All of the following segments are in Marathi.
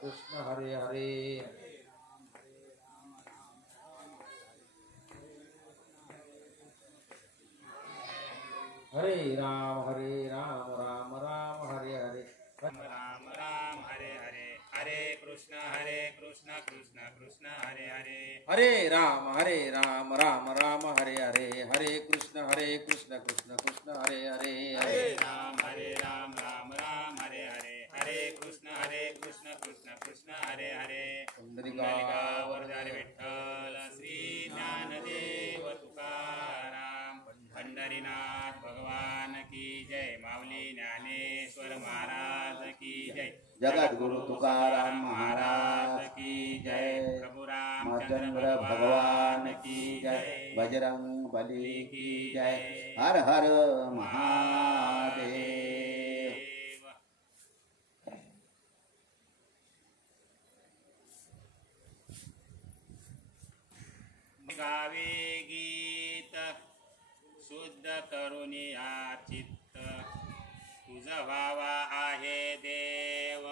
कृष्ण हरे हरे हरे राम राम राम हरे हरे राम राम हरे हरे हरे कृष्ण कृष्ण कृष्ण हरे हरे हरे राम राम हरे हरे हरे कृष्ण कृष्ण कृष्ण हरे हरे हरे राम राम हरे हरे हरे कृष्ण कृष्ण कृष्ण हरे हरे पुंडलिका वरदारी विठ्ठल श्री ज्ञानदेव तुकाराम पंढरीनाथ भगवान की जय माऊली ज्ञानेश्वर महाराज की जय जगद्गुरु तुकाराम महाराज की जय प्रभु रामचंद्र भगवान की जय बजरंग बली की जय हर हर महादेव गावे गीत शुद्ध करुनिया चित्त तुझा व्हावा आहे देव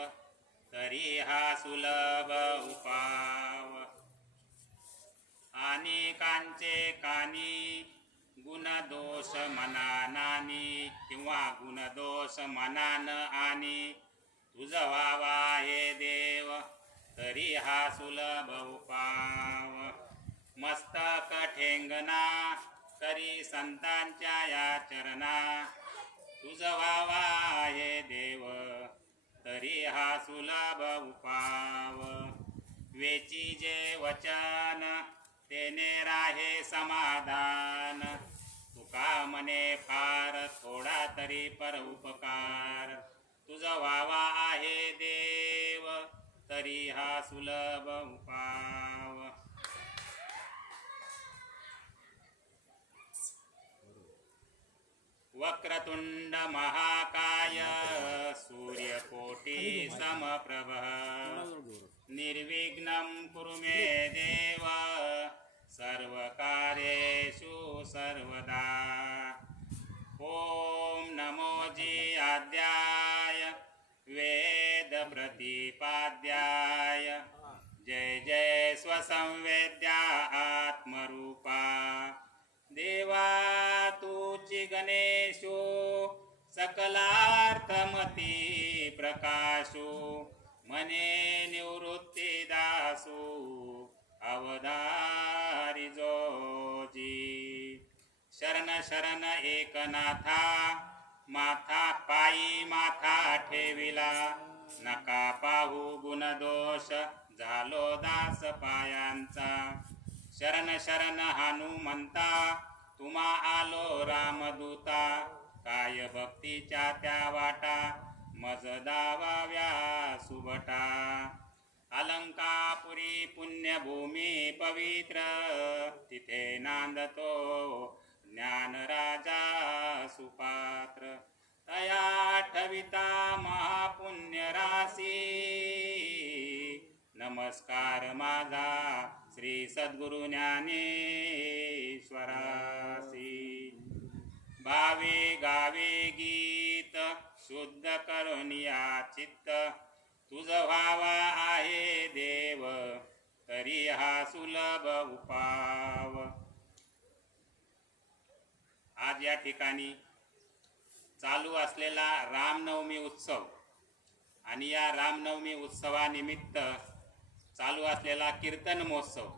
तरी हा सुलभ उपाव आणि कांचे कानी गुणदोष मनानानी किंवा गुणदोष मनान आणि तुझा व्हावा आहे देव तरी हा सुलभ उपाव मस्तक ठेंगना करी संतांच्या या चरणा तुझ व्हावा आहे देव तरी हा सुलभ उपाव वेची जे वचन तेने राहे समाधान तुका मने फार थोडा तरी पर उपकार तुझ व्हावा आहे देव तरी हा सुलभ उपाव वक्रतुंड महाकाय सूर्यकोटि समप्रभ निर्विघ्नं कुरु मे देव सर्वकार्येषु सर्वदा ॐ नमो जियाद्याय वेद प्रतिपाद्याय जय जय स्वसंवेद्या आत्मरूपा देवा तूची गणेशो सकलार्थमती प्रकाशो मने निवृत्ती दासो अवधारी जोजी शरण शरण एकनाथा माथा पायी माथा ठेविला नका पाहू गुणदोष झालो दास पायांचा शरण शरण हनुमंता तुम्हा आलो रामदूता काय भक्तीच्या त्या वाटा मज दावाव्या सुबटा अलंकापुरी पुण्यभूमी पवित्र तिथे नांदतो ज्ञान राजा सुपात्र तया ठविता महापुण्य राशी नमस्कार माझा श्री सद्गुरु ज्ञानेश्वरासी भावे गावे गीत शुद्ध करुनिया चित्त तुझ व्हावा आहे देव तरी हा सुलभ उपाव आज या ठिकाणी चालू असलेला रामनवमी उत्सव आणि या रामनवमी उत्सवानिमित्त चालू असलेला कीर्तन महोत्सव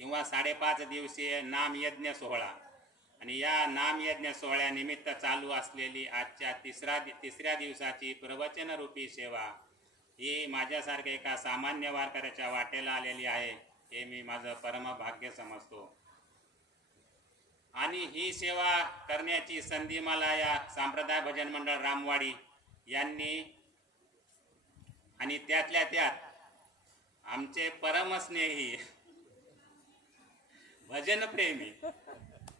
किंवा 5.5 दिवसीय नामयज्ञ सोहळा आणि या नामयज्ञ सोहळ्यानिमित्त चालू असलेली आजच्या तिसऱ्या दिवसाची प्रवचनरूपी सेवा ही माझ्यासारख्या एका सामान्य वारकऱ्याच्या वाटेला आलेली आहे हे मी माझं परमभाग्य समजतो आणि ही सेवा करण्याची संधी मला या संप्रदाय भजन मंडळ रामवाडी यांनी आणि त्यातल्या त्यात आमचे परमस्नेही भजनप्रेमी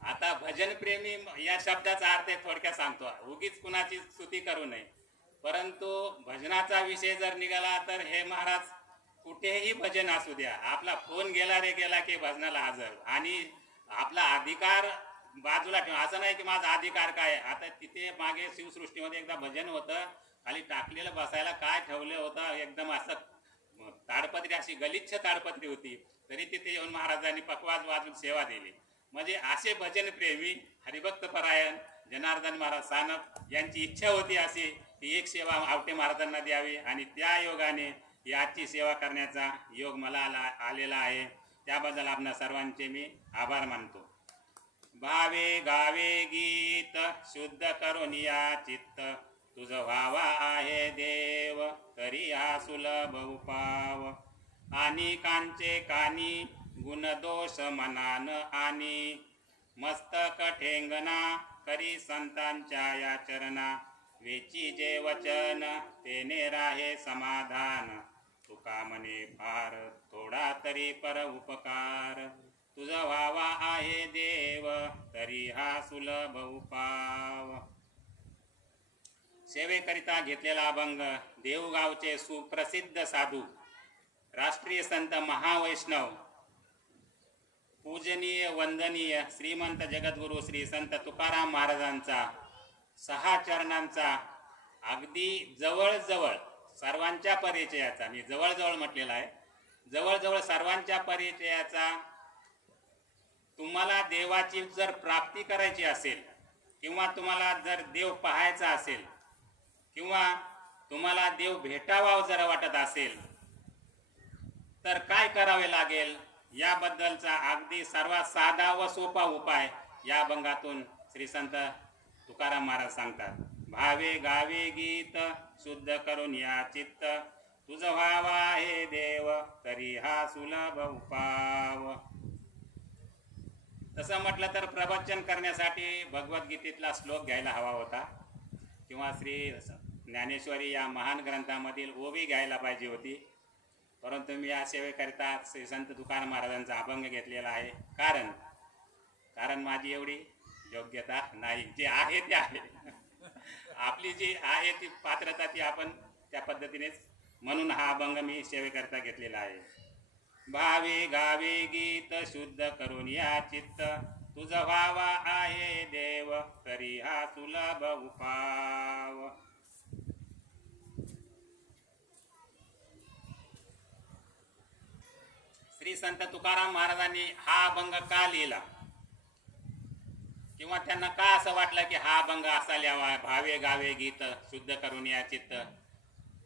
आता भजनप्रेमी या शब्दाचा अर्थ थोडक्यात सांगतो उगीच कुणाची स्तुती करू नये परंतु भजनाचा विषय जर निघाला तर हे महाराज कुठेही भजन असू द्या आपला फोन गेला रे गेला की भजनाला हजर आणि आपला अधिकार बाजूला ठेवून, असं नाही की माझा अधिकार काय. आता तिथे मागे शिवसृष्टीमध्ये एकदा भजन होतं, खाली टाकलेलं बसायला काय ठेवलं होतं, एकदम असं ताडपत्री, अशी गलिच्छ ताडपत्री होती, तरी तिथे येऊन महाराजांनी पकवाज वाजून सेवा दिली. म्हणजे असे भजन प्रेमी हरिभक्त परायण जनार्दन महाराज सानप यांची इच्छा होती अशी की एक सेवा आवटे महाराजांना द्यावी, आणि त्या योगाने याची सेवा करण्याचा योग मला आलेला आहे. त्याबद्दल आपणा सर्वांचे मी आभार मानतो. भावे गावे गीत शुद्ध करून या चित्त, तुझ व्हावा आहे देव तरी हा सुलभ उपाव. आणि कांचे कानी गुण दोष मनान आणि, मस्तक ठेंगना करी संतांच्या या चरणा. वेची जे वचन तेने राहे समाधान, तुका म्हणे फार थोडा तरी पर उपकार. तुझ व्हावा आहे देव तरी हा सुलभ उपाव. सेवेकरिता घेतलेला अभंग देवगावचे सुप्रसिद्ध साधू राष्ट्रीय संत महावैष्णव पूजनीय वंदनीय श्रीमंत जगद्गुरु श्री संत तुकाराम महाराजांचा 6 चरणांचा अगदी जवळजवळ सर्वांच्या परिचयाचा, मी जवळजवळ म्हटलेला आहे, जवळजवळ सर्वांच्या परिचयाचा. तुम्हाला देवाची जर प्राप्ती करायची असेल, किंवा तुम्हाला जर देव पाहायचा असेल, किंवा तुम्हाला देव भेटावा जर वाटत असेल, तर काय करावे लागेल याबद्दलचा अगदी सर्वात साधा व सोपा उपाय या अभंगातून श्री संत तुकाराम महाराज सांगतात. भावे गावे गीत शुद्ध करून या चित्त, तुझ व्हावा हे देव तरी हा सुलभ उपाव. तसं म्हटलं तर प्रवचन करण्यासाठी भगवद्गीतेतला श्लोक घ्यायला हवा होता, किंवा श्री ज्ञानेश्वरी या महान ग्रंथामधील ओवी घ्यायला पाहिजे होती. परंतु मी या सेवेकरिता श्री संत तुकाराम महाराजांचा अभंग घेतलेला आहे. कारण माझी एवढी योग्यता नाही. जे आहे ते आहे, आपली जी आहे ती पात्रता ती आपण त्या पद्धतीनेच, म्हणून हा अभंग मी सेवेकरिता घेतलेला आहे. भावे गावे गीत शुद्ध करून या चित्त, तुझ व्हावा आहे देव तरी हा सुलभ उपाव. श्री संत तुकाराम महाराजांनी हा अभंग का लिहिला, किंवा त्यांना का असं वाटलं की हा अभंग असा लिहावा, भावे गावे गीत शुद्ध करून या चित्त.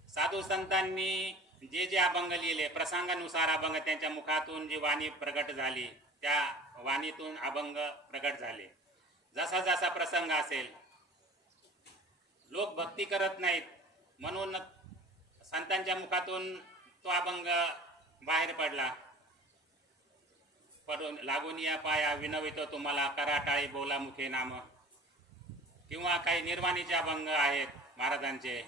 साधू संतांनी जे जे अभंग लिहिले, प्रसंगानुसार अभंग त्यांच्या मुखातून जी वाणी प्रगट झाली, त्या वाणीतून अभंग प्रगट झाले. जसा जसा प्रसंग असेल, लोक भक्ती करत नाहीत म्हणून संतांच्या मुखातून तो अभंग बाहेर पडला. पडून लागून या पाया विनवितो तुम्हाला, करा टाळी बोला मुखे नाम. किंवा काही निर्वाणीचे अभंग आहेत महाराजांचे,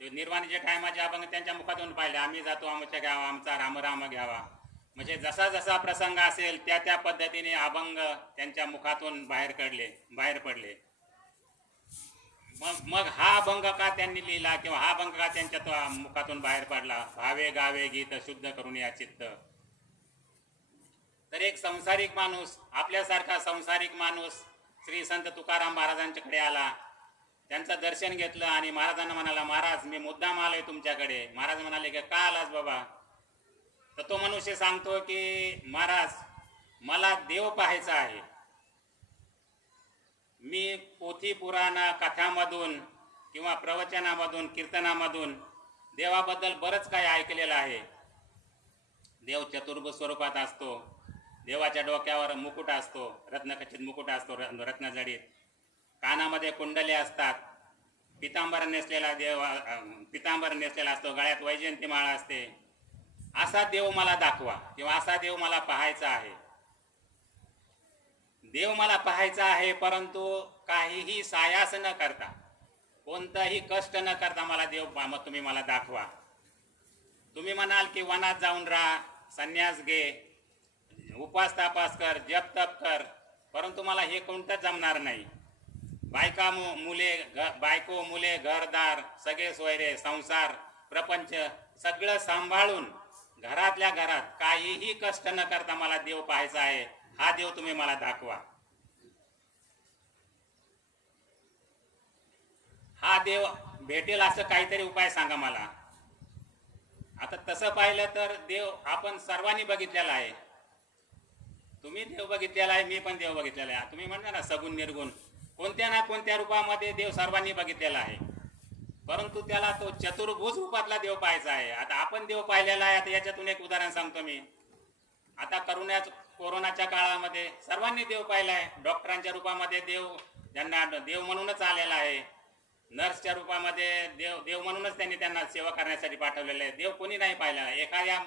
ते निर्वाणीच्या टायमाचे अभंग त्यांच्या मुखातून पाहिले. आम्ही जातो आमच्या घ्यावा, आमचा राम घ्यावा. म्हणजे जसा जसा प्रसंग असेल त्या त्या पद्धतीने अभंग त्यांच्या मुखातून बाहेर पडले. मग हा अभंग का त्यांनी लिहिला, किंवा हा अभंग का त्यांच्या मुखातून बाहेर पडला, भावे गावे गीत शुद्ध करून या चित्त. तर एक संसारिक माणूस, आपल्यासारखा संसारिक माणूस श्री संत तुकाराम महाराजांच्याकडे आला, त्यांचं दर्शन घेतलं आणि महाराजांना म्हणाला, महाराज मी मुद्दाम आलोय तुमच्याकडे. महाराज म्हणाले की का आलास बाबा? तर तो मनुष्य सांगतो की महाराज मला देव पाहायचा आहे. मी पोथी पुराण कथामधून किंवा प्रवचनामधून कीर्तनामधून देवाबद्दल बरंच काही ऐकलेलं आहे. देव चतुर्भुज स्वरूपात असतो, देवाच्या डोक्यावर मुकुट असतो, रत्नखचित मुकुट असतो रत्नजडीत, कानामध्ये कुंडले असतात, पितांबर नेसलेला असतो, गळ्यात वैजयंती माळ असते. असा देव मला दाखवा, किंवा असा देव मला पाहायचा आहे. देव मला पाहायचा आहे, परंतु काहीही सायास न करता, कोणताही कष्ट न करता मला देव तुम्ही मला दाखवा. तुम्ही म्हणाल की वनात जाऊन राहा, संन्यास घे, उपास तापास कर, जप तप कर, परंतु मला हे कोणतंच जमणार नाही. बायको मुले घरदार सगळे सोयरे संसार प्रपंच सगळं सांभाळून घरातल्या घरात काहीही कष्ट न करता मला देव पाहायचा आहे. हा देव तुम्ही मला दाखवा. हा देव भेटेल असं काहीतरी उपाय सांगा मला. आता तसं पाहिलं तर देव आपण सर्वांनी बघितलेला आहे. तुम्ही देव बघितलेला आहे, मी पण देव बघितलेला आहे. तुम्ही म्हणता ना सगुण निर्गुण, कोणत्या ना कोणत्या रूपामध्ये देव सर्वांनी बघितलेला आहे. परंतु त्याला तो चतुर्भुज रूपातला देव पाहायचा आहे. आता आपण देव पाहिलेला आहे. आता याच्यातून एक उदाहरण सांगतो मी. आता कोरोनाच्या काळामध्ये सर्वांनी देव पाहिला आहे. डॉक्टरांच्या रूपामध्ये देव त्यांना देव म्हणूनच आलेला आहे. नर्सच्या रूपामध्ये देव म्हणूनच त्यांना सेवा करण्यासाठी पाठवलेलं आहे. देव कोणी नाही पाहिला. एखाद्या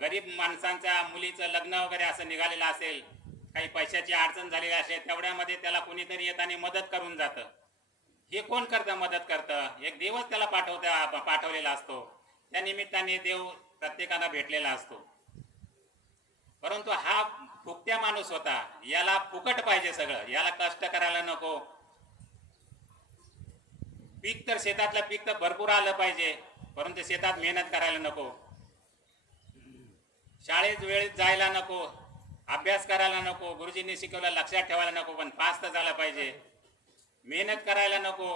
गरीब माणसांच्या मुलीचं लग्न वगैरे असं निघालेलं असेल, काही पैशाची अडचण झालेली असेल, तेवढ्यामध्ये त्याला कोणीतरी येताना मदत करून जातं. हे कोण करतं? मदत करतं. एक देवच त्याला पाठवलेला असतो. त्या निमित्ताने देव प्रत्येकाला भेटलेला असतो. परंतु हा फुकट्या माणूस होता. याला फुकट पाहिजे सगळं. याला कष्ट करायला नको. पीक तर शेतातलं पीक तर भरपूर आलं पाहिजे, परंतु शेतात मेहनत करायला नको. शाळेत वेळेत जायला नको, अभ्यास करायला नको, गुरुजींनी शिकवलं लक्षात ठेवायला नको, पण पास तर झाला पाहिजे. मेहनत करायला नको,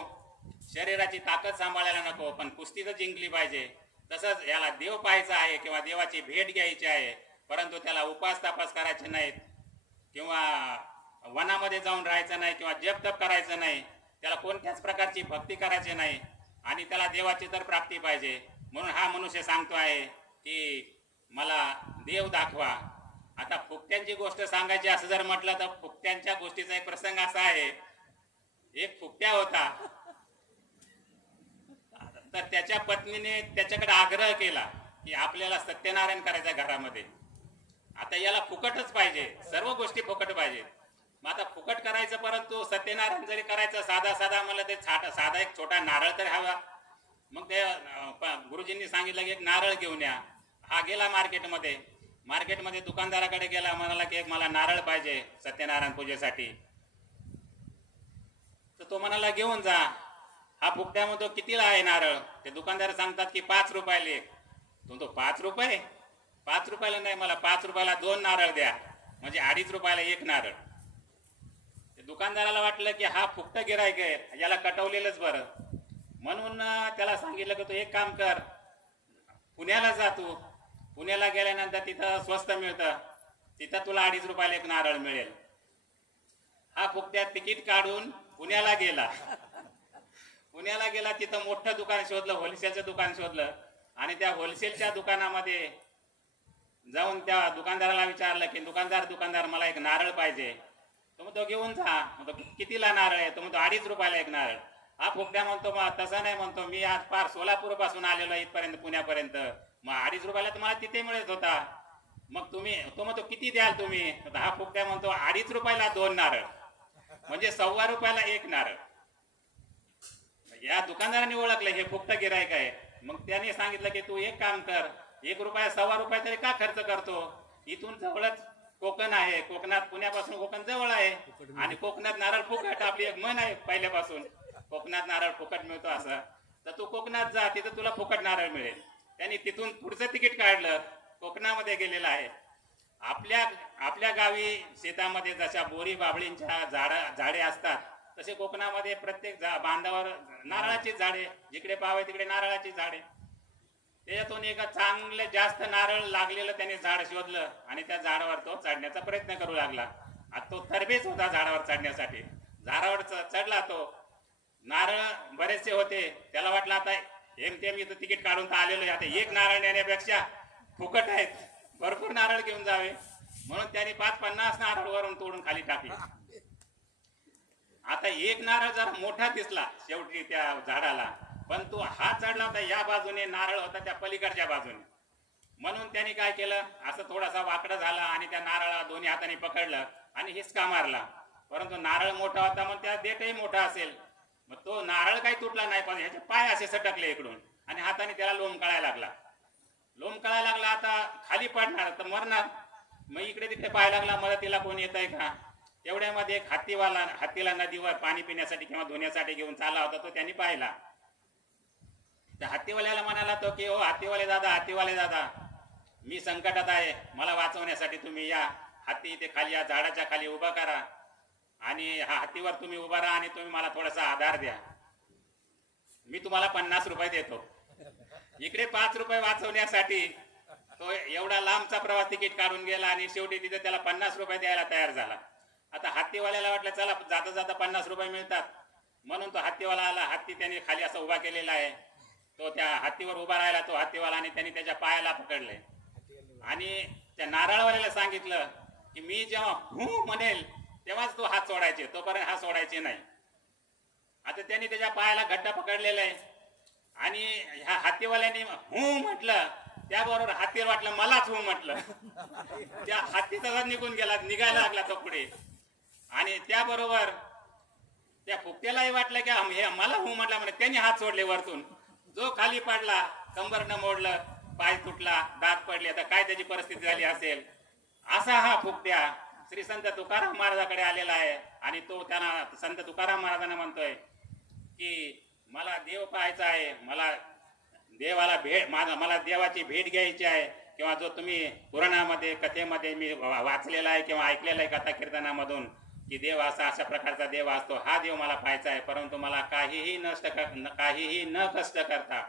शरीराची ताकद सांभाळायला नको, पण कुस्ती तर जिंकली पाहिजे. तसंच याला देव पाहायचा आहे किंवा देवाची भेट घ्यायची आहे, परंतु त्याला उपास तपास करायचे नाहीत किंवा वनामध्ये जाऊन राहायचं नाही किंवा जप तप करायचं नाही. त्याला कोणत्याच प्रकारची भक्ती करायची नाही आणि त्याला देवाची तर प्राप्ती पाहिजे. म्हणून हा मनुष्य सांगतो आहे की मला देव दाखवा. आता फुकट्यांची गोष्ट सांगायची असं जर म्हटलं तर फुकट्यांच्या गोष्टीचा एक प्रसंग असा आहे. एक फुकट्या होता, तर त्याच्या पत्नीने त्याच्याकडे आग्रह केला की आपल्याला सत्यनारायण करायचं घरामध्ये. आता याला फुकटच पाहिजे, सर्व गोष्टी फुकट पाहिजे. मग आता फुकट करायचं, परंतु सत्यनारायण जरी करायचं साधा म्हणलं ते साधा एक छोटा नारळ तर हवा. मग ते गुरुजींनी सांगितलं की एक नारळ घेऊन या. हा गेला मार्केटमध्ये दुकानदाराकडे गेला, म्हणाला की एक मला नारळ पाहिजे सत्यनारायण पूजेसाठी. तर तो म्हणाला घेऊन जा. हा फुकट्या म्हणतो कितीला आहे नारळ? ते दुकानदार सांगतात की 5 रुपयाला एक. तो 5 रुपये? 5 रुपयाला नाही, मला 5 रुपयाला 2 नारळ द्या, म्हणजे 2.5 रुपयाला एक नारळ. दुकानदाराला वाटलं की हा फुकट गिरायक आहे, याला कटवलेलंच बरं. म्हणून त्याला सांगितलं की तू एक काम कर, पुण्याला जा. तू पुण्याला गेल्यानंतर तिथं स्वस्त मिळतं, तिथं तुला 2.5 रुपयाला एक नारळ मिळेल. हा फुकट्या तिकीट काढून पुण्याला गेला. तिथं मोठं दुकान शोधलं, होलसेलचं दुकान शोधलं आणि त्या होलसेलच्या दुकानामध्ये जाऊन त्या दुकानदाराला विचारलं की दुकानदार मला एक नारळ पाहिजे. तो म्हणतो घेऊन जा. म्हणतो कितीला नारळ आहे? तो म्हणतो 2.5 रुपयाला एक नारळ. हा फुकट्या म्हणतो मग तसा नाही, म्हणतो मी आज पार सोलापूर पासून आलेलो इथपर्यंत पुण्यापर्यंत, मग 2.5 रुपयाला तुम्हाला तिथे मिळत होता. मग तो म्हणतो किती द्याल तुम्ही? हा फुकट्या म्हणतो 2.5 रुपयाला 2 नारळ, म्हणजे 1.25 रुपयाला एक नारळ. या दुकानदाराने ओळखलं हे फुकट गिरायक आहे. मग त्याने सांगितलं की तू एक काम कर, 1 रुपया 1.25 रुपया तरी का खर्च करतो? इथून जवळच कोकण आहे, कोकणात पुण्यापासून कोकण जवळ आहे आणि कोकणात नारळ फुकट. आपली एक म्हण आहे पहिल्यापासून, कोकणात नारळ फुकट मिळतो असं. तर तू कोकणात जा, तिथं तुला फुकट नारळ मिळेल. त्यांनी तिथून पुढचं तिकीट काढलं, कोकणामध्ये गेलेला आहे. आपल्या गावी शेतामध्ये जशा बोरी बाबळींच्या झाडे असतात, तसे कोकणामध्ये प्रत्येक बांधावर नारळाची झाडे, जिकडे पाहावे तिकडे नारळाची झाडे. त्याच्यातून एक चांगले जास्त नारळ लागलेलं त्याने झाड शोधलं आणि त्या झाडावर तो चढण्याचा प्रयत्न करू लागला. आता तो तरबेज होता झाडावर चढण्यासाठी. झाडावर चढला तो. नारळ बरेचसे होते. त्याला वाटलं आता हेमतेम इथं तिकीट काढून तर आलेलो आहे, आता एक नारळ नेण्यापेक्षा फुकट आहेत, भरपूर नारळ घेऊन जावे. म्हणून त्याने 5-50 नारळ वरून तोडून खाली टाकले. आता एक नारळ जरा मोठा दिसला शेवटी त्या झाडाला, पण तो हा चढला होता या बाजूने, नारळ होता त्या पलीकडच्या बाजूने. म्हणून त्याने काय केलं, असं थोडासा वाकडा झाला आणि त्या नारळाला दोन्ही हाताने पकडलं आणि हिसका मारला. परंतु नारळ मोठा होता, मग त्या देठही मोठा असेल. मग तो नारळ काही तुटला नाही, पण ह्याचे पाय असे सटकले इकडून आणि हाताने त्याला लोंबकळायला लागला. आता खाली पडणार तर मरणार. मग इकडे तिकडे पाय लागला, मदतीला कोण येत आहे का? तेवढ्यामध्ये एक हत्तीला नदीवर पाणी पिण्यासाठी किंवा धुण्यासाठी घेऊन चालला होता. तो त्यांनी पाहिला. त्या हत्तीवाल्याला म्हणाला तो की, ओ हत्तीवाले दादा, मी संकटात आहे, मला वाचवण्यासाठी तुम्ही या. हत्ती इथे खाली या झाडाच्या खाली उभा करा आणि हा हत्तीवर तुम्ही उभा राहा आणि तुम्ही मला थोडासा आधार द्या. मी तुम्हाला 50 रुपये देतो. इकडे 5 रुपये वाचवण्यासाठी तो एवढा लांबचा प्रवास तिकीट काढून गेला आणि शेवटी तिथे त्याला 50 रुपये द्यायला तयार झाला. आता हत्तीवाल्याला वाटलं चला जाता जाता 50 रुपये मिळतात, म्हणून तो हत्तीवाला आला. हत्ती त्याने खाली असा उभा केलेला आहे. तो त्या हत्तीवर उभा राहिला तो हत्तीवाला, आणि त्याने त्याच्या पायाला पकडले आणि त्या नारळवाल्याला सांगितलं की मी जेव्हा हू म्हणेल तेव्हाच तो हात सोडायचे, तोपर्यंत हात सोडायचे नाही. आता त्यांनी त्याच्या पायाला घट्ट पकडलेलं आहे आणि ह्या हत्तीवाल्याने हू म्हटलं, त्याबरोबर हत्तीला वाटलं मलाच हू म्हटलं. त्या हत्ती तसाच निघून गेला, निघायला लागला तो पुढे. आणि त्याबरोबर त्या फुकट्यालाही वाटलं की हे मला हू म्हटला म्हणे. त्यांनी हात सोडले वरतून. जो खाली पडला, कंबरनं मोडलं, पाय तुटला, दात पडले. आता काय त्याची परिस्थिती झाली असेल. असा हा फुकट्या श्री संत तुकाराम महाराजाकडे आलेला आहे आणि तो त्यांना संत तुकाराम महाराजांना म्हणतोय की मला देव पाहायचा आहे, मला देवाला मला देवाची भेट घ्यायची आहे. किंवा जो तुम्ही पुराणामध्ये कथेमध्ये मी वाचलेला आहे किंवा ऐकलेला आहे कथा कीर्तनामधून की देव अशा प्रकारचा देव असतो, हा देव मला पाहायचा आहे. परंतु मला काहीही न कष्ट करता,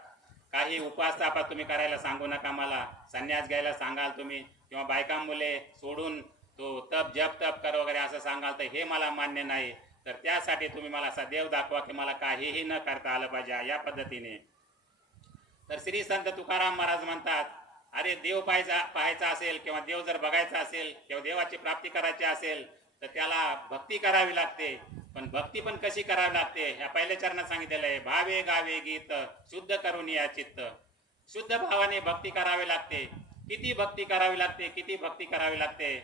काही उपवास तापास तुम्ही करायला सांगू नका, मला संन्यास घ्यायला सांगाल तुम्ही किंवा बायका मुले सोडून तो जप कर वगैरे असं सांगाल तर हे मला मान्य नाही. तर त्यासाठी तुम्ही मला असा देव दाखवा की मला काहीही न करता आलं पाहिजे या पद्धतीने. तर श्री संत तुकाराम महाराज म्हणतात, अरे देव पाहायचा असेल किंवा देव जर बघायचा असेल किंवा देवाची प्राप्ती करायची असेल तर त्याला भक्ती करावी लागते. पण भक्ती पण कशी करावी लागते ह्या पहिल्या चरणात सांगितलेलं आहे. भावे गावे गीत शुद्ध करून या चित्त. शुद्ध भावाने भक्ती करावी लागते. किती भक्ती करावी लागते.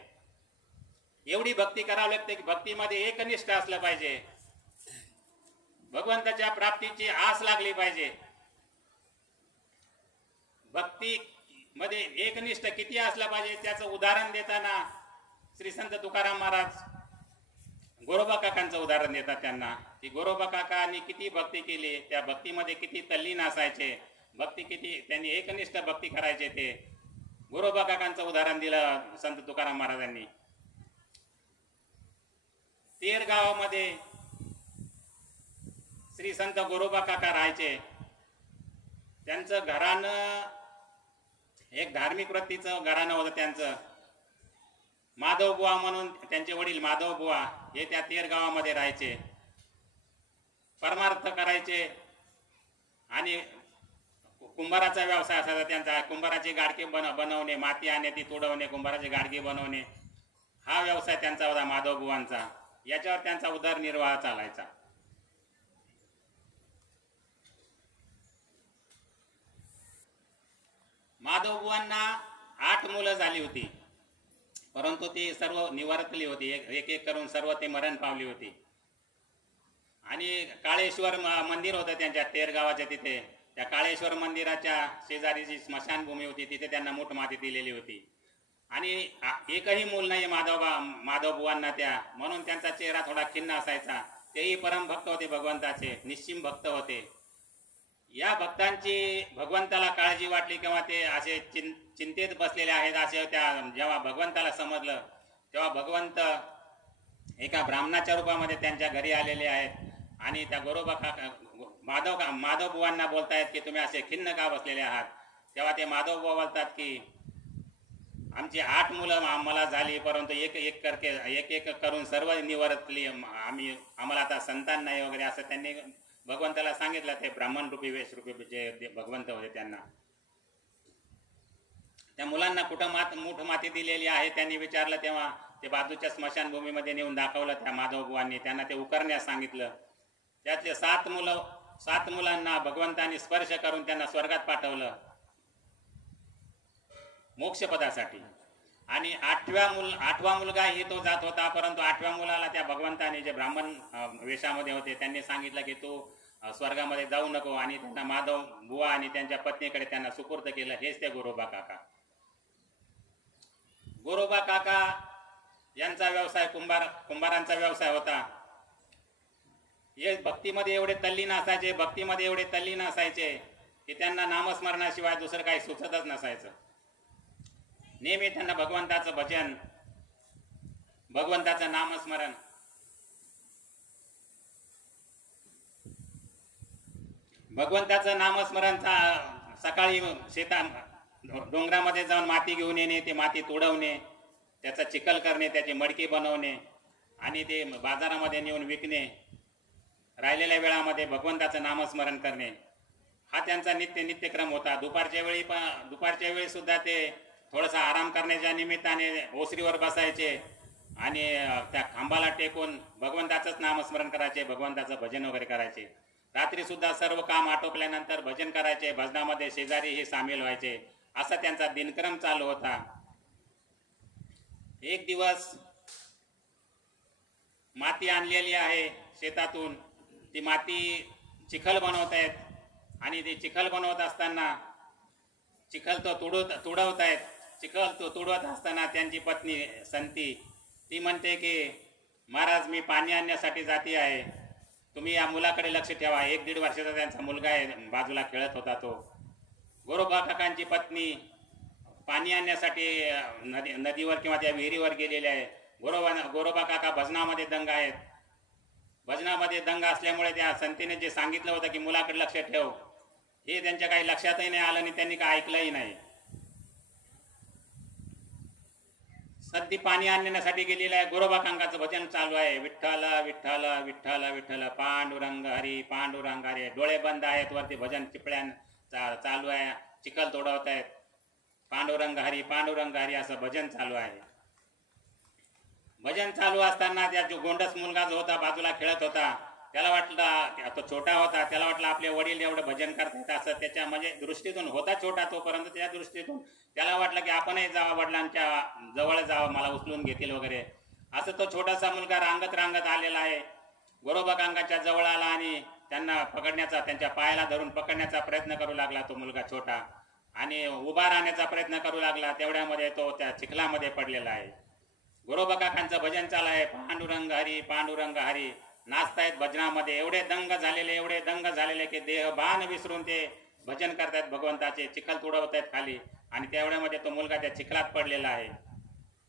एवढी भक्ती करावी लागते की भक्तीमध्ये एकनिष्ठ असलं पाहिजे. भगवंताच्या प्राप्तीची आस लागली पाहिजे. भक्ती मध्ये एकनिष्ठ किती असला पाहिजे त्याचं उदाहरण देताना श्री संत तुकाराम महाराज गोरोबा काकांचं उदाहरण देतात त्यांना की गोरोबा काकांनी किती भक्ती केली, त्या भक्तीमध्ये किती तल्लीन असायचे, भक्ती किती त्यांनी एकनिष्ठ भक्ती करायचे. ते गोरोबा काकांचं उदाहरण दिलं संत तुकाराम महाराजांनी. तेर गावामध्ये श्री संत गोरोबा काका राहायचे. त्यांचं घराणं एक धार्मिक वृत्तीचं घराणं होतं त्यांचं. माधव बुवा म्हणून त्यांचे वडील माधव बुवा हे त्या तेर गावामध्ये राहायचे, परमार्थ करायचे आणि कुंभाराचा व्यवसाय असायचा त्यांचा. कुंभाराचे गाडगे बनवणे, माती आणणे ती तोडवणे, कुंभाराचे गाडगे बनवणे, हा व्यवसाय त्यांचा होता माधव बुवांचा. याच्यावर त्यांचा उदरनिर्वाह चालायचा. माधव बुवांना 8 मुलं झाली होती, परंतु ती सर्व निवर्तली होती. एक एक करून सर्व ते मरण पावली होती. आणि काळेश्वर मंदिर होतं त्यांच्या तेर गावाच्या तिथे. त्या काळेश्वर मंदिराच्या शेजारी जी स्मशानभूमी होती तिथे त्यांना मूठ माती दिलेली होती. आणि एकही मूल नाही माधव बुवांना त्या, म्हणून त्यांचा चेहरा थोडा खिन्न असायचा. तेही परम भक्त होते भगवंताचे, निश्चिम भक्त होते. या भक्तांची भगवंताला काळजी वाटली किंवा ते असे चिंतेत बसलेले आहेत असे जेव्हा भगवंताला समजलं तेव्हा भगवंत एका ब्राह्मणाच्या रूपामध्ये त्यांच्या घरी आलेले आहेत. आणि त्या गोरोबा काका माधव बुवांना बोलतायत की तुम्ही असे खिन्न का बसलेले आहात. तेव्हा ते माधव बुवा बोलतात की आमची 8 मुलं आम्हाला झाली, परंतु एक एक करून सर्व निवर्तली. आम्हाला आता संतान नाही वगैरे असं त्यांनी भगवंताला सांगितलं. ते ब्राह्मण रूपी वेश रूपी जे भगवंत होते त्यांना. त्या मुलांना कुठं मूठ माती दिलेली आहे त्यांनी विचारलं. तेव्हा ते बाजूच्या स्मशानभूमीमध्ये नेऊन दाखवलं त्या माधव बुवांनी. त्यांना ते उकरण्यास सांगितलं. त्यातले 7 मुलांना भगवंतांनी स्पर्श करून त्यांना स्वर्गात पाठवलं मोक्षपदासाठी. आणि 8वा मुलगा ही तो जात होता, परंतु 8व्या मुलाला त्या भगवंताने जे ब्राह्मण वेशामध्ये होते त्यांनी सांगितलं की तू स्वर्गामध्ये जाऊ नको. आणि त्यांना माधव बुवा आणि त्यांच्या पत्नीकडे त्यांना सुपूर्द केलं. हेच ते गोरोबा काका. गोरोबा काका यांचा व्यवसाय कुंभारांचा व्यवसाय होता. हे भक्तीमध्ये एवढे तल्लीन असायचे की त्यांना नामस्मरणाशिवाय दुसरं काही सुचतच नसायचं. नेहमी त्यांना भगवंताचं भजन, भगवंताचं नामस्मरण. भगवंताचं नामस्मरण सकाळी डोंगरामध्ये जाऊन माती घेऊन येणे, ते माती तोडवणे, त्याचा चिखल करणे, त्याची मडकी बनवणे आणि ते बाजारामध्ये नेऊन विकणे, राहिलेल्या वेळामध्ये भगवंताचं नामस्मरण करणे, हा त्यांचा नित्यक्रम होता. दुपारच्या वेळी सुद्धा ते थोडासा आराम करण्याच्या निमित्ताने ओसरीवर बसायचे आणि त्या खांबाला टेकून भगवंताचंच नामस्मरण करायचे, भगवंताचं भजन वगैरे करायचे. रात्री सुद्धा सर्व काम आटोपल्यानंतर भजन करायचे, भजनामध्ये शेजारीही सामील व्हायचे. असा त्यांचा दिनक्रम चालू होता. एक दिवस माती आणलेली आहे शेतातून, ती माती चिखल बनवतायत आणि ते चिखल बनवत असताना चिखल तो तुडवतायत. चिखल तो तुडवत असताना त्यांची पत्नी संती ती म्हणते की महाराज, मी पाणी आणण्यासाठी जाती आहे, तुम्ही या मुलाकडे लक्ष ठेवा. 1-1.5 वर्षाचा त्यांचा मुलगा आहे, बाजूला खेळत होता तो. गोरोबा काकांची पत्नी पाणी आणण्यासाठी नदीवर किंवा त्या विहिरीवर गेलेले आहे. गोरोबा काका भजनामध्ये दंग आहेत. भजनामध्ये दंग असल्यामुळे त्या संतीने जे सांगितलं होतं की मुलाकडे लक्ष ठेव, हे त्यांच्या काही लक्षातही नाही आलं आणि त्यांनी काय ऐकलंही नाही. संती पाणी आणण्यासाठी गेलेलं आहे. गोरोबा काकांचं भजन चालू आहे, विठ्ठल विठ्ठल विठ्ठल विठ्ठल पांडुरंग हरी पांडुरंग हरी. डोळे बंद आहेत, वरती भजन चिपळ्यान चालू आहे, चिखल तोडवत आहेत. पांडुरंग हरी असं भजन चालू आहे. भजन चालू असताना त्या जो गोंडस मुलगा जो होता बाजूला खेळत होता, त्याला वाटलं, तो छोटा होता, त्याला वाटलं आपले वडील एवढं भजन करतात असं त्याच्या म्हणजे दृष्टीतून होता छोटा तो, परंतु त्या दृष्टीतून त्याला वाटलं की आपणही जावं, वडिलांच्या जवळ जावं, मला उचलून घेतील वगैरे असं. तो छोटासा मुलगा रांगत आलेला आहे. गोरोबा काकांच्या जवळ आला आणि त्यांना पकडण्याचा, त्यांच्या पायाला धरून पकडण्याचा प्रयत्न करू लागला तो मुलगा छोटा, आणि उभा राहण्याचा प्रयत्न करू लागला. तेवढ्यामध्ये तो त्या चिखलामध्ये पडलेला आहे. गोरोबा काकांचं भजन चालू आहे, पांडुरंग हरी नाचतायत भजनामध्ये. एवढे दंग झालेले की देह भान विसरून ते भजन करतायत भगवंताचे. चिखल तुडवतायत खाली आणि तेवढ्यामध्ये तो मुलगा त्या चिखलात पडलेला आहे.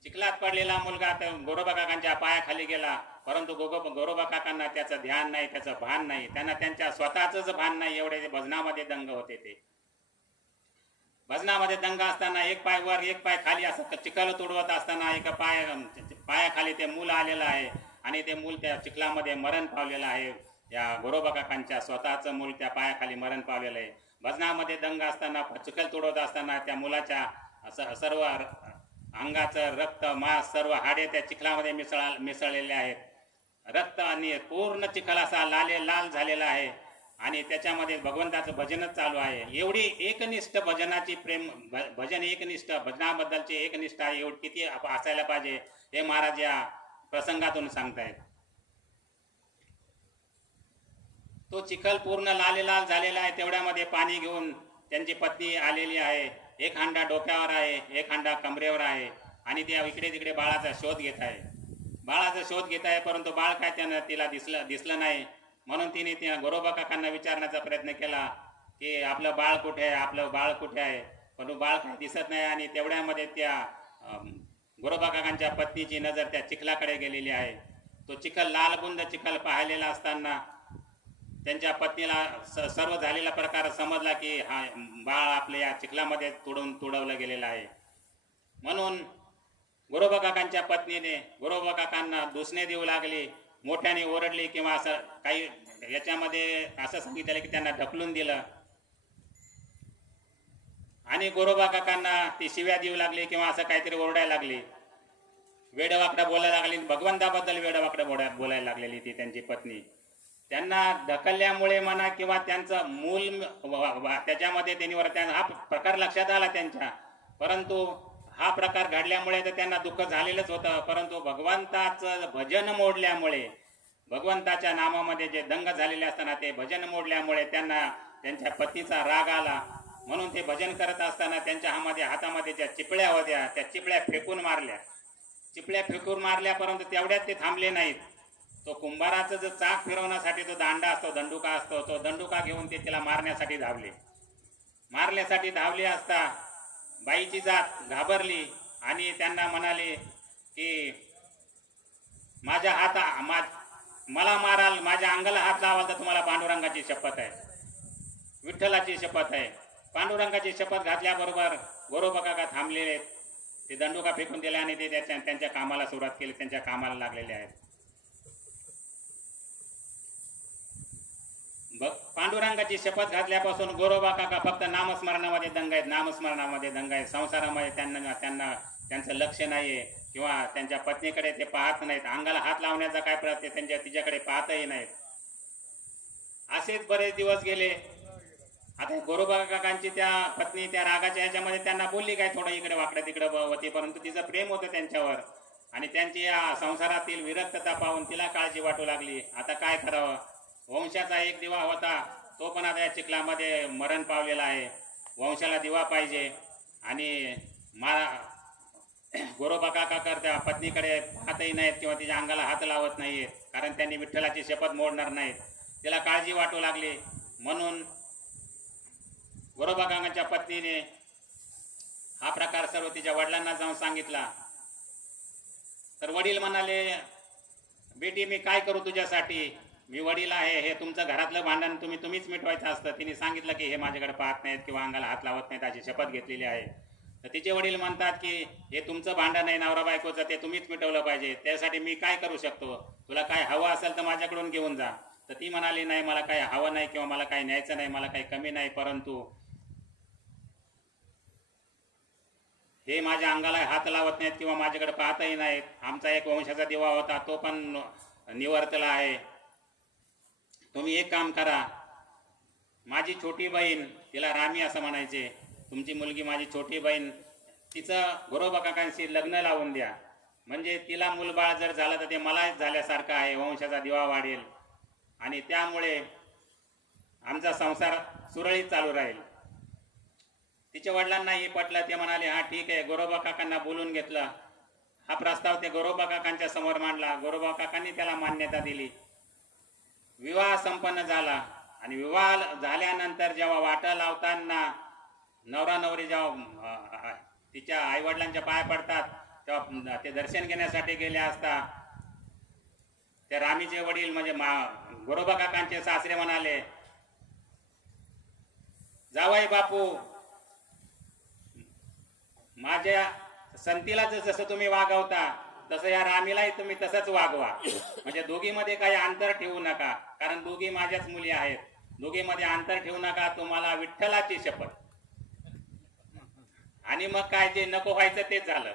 चिखलात पडलेला मुलगा त्या गोरोबा काकांच्या पायाखाली गेला, परंतु गोरोबा काकांना त्याचं ध्यान नाही, त्याचं भान नाही, त्यांना त्यांच्या स्वतःच भान नाही. एवढे भजनामध्ये दंग होते. ते भजनामध्ये दंग असताना एक पाय वर एक पाय खाली असं चिखल तुडवत असताना एका पायाखाली ते मूल आलेलं आहे आणि ते मूल त्या चिखलामध्ये मरण पावलेलं आहे. या गोरोबा काकांच्या स्वतःचं मूल त्या पायाखाली मरण पावलेलं आहे. भजनामध्ये दंग असताना, चिखल तुडवत असताना त्या मुलाच्या सर्व अंगाचं रक्त, मांस, सर्व हाडे त्या चिखलामध्ये मिसळलेले आहेत. रक्त आणि पूर्ण चिखल असा लाल झालेला आहे आणि त्याच्यामध्ये भगवंताचं भजनच चालू आहे. एवढी एकनिष्ठ भजनाची भजनाबद्दलची एकनिष्ठा एवढी किती असायला पाहिजे हे महाराज या प्रसंगातून सांगतायत. तो चिखल पूर्ण लाल झालेला आहे. तेवढ्यामध्ये पाणी घेऊन त्यांची पत्नी आलेली आहे. एक हांडा डोक्यावर आहे, एक हांडा कमरेवर आहे आणि त्या इकडे तिकडे बाळाचा शोध घेत आहे. परंतु बाळ काय त्यानं तिला दिसलं नाही. म्हणून तिने त्या गोरोबा काकांना विचारण्याचा प्रयत्न केला की आपलं बाळ कुठे आहे, पण बाळ काय दिसत नाही. आणि तेवढ्यामध्ये त्या गोरोबा काकांच्या पत्नीची नजर त्या चिखलाकडे गेलेली आहे. तो चिखल, लालबुंद चिखल पाहिलेला असताना त्यांच्या पत्नीला सर्व झालेला प्रकार समजला की हा बाळ आपल्या या चिखलामध्ये तुडवलं गेलेलं आहे. म्हणून गोरोबा काकांच्या पत्नीने गोरोबा काकांना दुसणे देऊ लागली, मोठ्याने ओरडली किंवा असं काही याच्यामध्ये असं सांगितलं की त्यांना ढकलून दिलं आणि गोरोबा काकांना ती शिव्या देऊ लागली किंवा असं काहीतरी ओरडायला लागली, वेडवाकडं बोलायला लागली. भगवंताबद्दल वेडवाकडं बोलायला लागलेली ती त्यांची पत्नी. त्यांना ढकलल्यामुळे म्हणा किंवा त्यांचं मूल त्याच्यामध्ये हा प्रकार लक्षात आला त्यांच्या, परंतु हा प्रकार घडल्यामुळे तर त्यांना दुःख झालेलंच होतं. परंतु भगवंताचं भजन मोडल्यामुळे, भगवंताच्या नामामध्ये जे दंग झालेले असताना ते भजन मोडल्यामुळे त्यांना त्यांच्या पत्नीचा राग आला. म्हणून ते भजन करत असताना त्यांच्या हातामध्ये ज्या चिपळ्या होत्या त्या चिपळ्या फेकून मारल्या. परंतु तेवढ्यात ते थांबले नाहीत. तो कुंभाराचं जो चाक फिरवण्यासाठी जो दांडा असतो, दंडुका असतो, तो दंडुका घेऊन ते तिला मारण्यासाठी धावले असता बाईची जात घाबरली आणि त्यांना म्हणाले की मला माराल, माझ्या अंगाला हात लावाल तर तुम्हाला पांडुरंगाची शपथ आहे. विठ्ठलाची शपथ आहे. पांडुरंगाची शपथ घातल्याबरोबर गोरोबा काका थांबलेले आहेत. ते दंडुका फेकून दिले आणि ते त्यांच्या कामाला सुरुवात केली, त्यांच्या कामाला लागलेले आहेत. पांडुरंगाची शपथ घातल्यापासून गोरोबा काका फक्त नामस्मरणामध्ये दंग आहेत, नामस्मरणामध्ये दंग आहेत. संसारामध्ये त्यांचं लक्ष नाहीये किंवा त्यांच्या पत्नीकडे ते पाहत नाहीत. अंगाला हात लावण्याचा काय प्रयत्न तिच्याकडे पाहतही नाहीत. असेच बरेच दिवस गेले. आता गोरोबा काकांची त्या पत्नी त्या रागाच्या ह्याच्यामध्ये त्यांना बोलली काय थोडं इकडे वाकडे तिकडे होती, परंतु तिचं प्रेम होतं त्यांच्यावर आणि त्यांची या संसारातील विरक्तता पाहून तिला काळजी वाटू लागली. आता काय करावं, वंशाचा एक दिवा होता तो पण आता या चिखलामध्ये मरण पावलेला आहे. वंशाला दिवा पाहिजे आणि गोरोबा काका करता पत्नीकडे पाहतही नाहीत किंवा तिच्या अंगाला हात लावत नाहीत, कारण त्यांनी विठ्ठलाची शपथ मोडणार नाहीत. तिला काळजी वाटू लागली. म्हणून गोरोबा काकांच्या पत्नीने हा प्रकार सर्व तिच्या वडिलांना जाऊन सांगितला. तर वडील म्हणाले, बेटी मी काय करू तुझ्यासाठी, मी वडील आहे, हे तुमचं घरातलं भांडण तुम्हीच मिटवायचं असतं. तिने सांगितलं की हे माझ्याकडे पाहत नाहीत किंवा अंगाला हात लावत नाहीत अशी शपथ घेतलेली आहे. तर तिचे वडील म्हणतात की हे तुमचं भांडण आहे नवरा बायकोचं, ते तुम्हीच मिटवलं पाहिजे. त्यासाठी मी काय करू शकतो, तुला काय हवं असेल तर माझ्याकडून घेऊन जा. तर ती म्हणाली, नाही मला काही हवं नाही किंवा मला काही न्यायचं नाही, मला काही कमी नाही, परंतु हे माझ्या अंगाला हात लावत नाहीत किंवा माझ्याकडे पाहतही नाहीत. आमचा एक वंशाचा दिवा होता तो पण निवर्तला आहे. तुम्ही एक काम करा, माझी छोटी बहीण, तिला रामी असं म्हणायचे, तुमची मुलगी माझी छोटी बहीण, तिचं गोरोबा काकांशी लग्न लावून द्या. म्हणजे तिला मूलबाळ जर झालं तर ते मलाच झाल्यासारखं आहे, वंशाचा दिवा वाढेल आणि त्यामुळे आमचा संसार सुरळीत चालू राहील. तिच्या वडिलांनाही पटलं. ते म्हणाले हा ठीक आहे. गोरोबा काकांना बोलून घेतलं. हा प्रस्ताव ते गोरोबा काकांच्या समोर मांडला. गोरोबा काकांनी त्याला मान्यता दिली. विवाह संपन्न झाला आणि विवाह झाल्यानंतर जेव्हा वाटा लावताना नवरा नवरी जेव्हा तिच्या आई वडिलांच्या पाया पडतात तेव्हा ते दर्शन घेण्यासाठी गेले असता त्या रामीचे वडील म्हणजे गोरोबा काकांचे सासरे म्हणाले, जावई बापू, माझ्या संतीला जसं तुम्ही वागवता तसं या रामीलाही तुम्ही तसंच वागवा. म्हणजे दोघीमध्ये काही अंतर ठेवू नका, कारण दोघी माझ्याच मुली आहेत. दोघीमध्ये अंतर ठेवू नका. तुम्हाला विठ्ठलाची शपथ. आणि मग काय जे नको व्हायचं तेच झालं.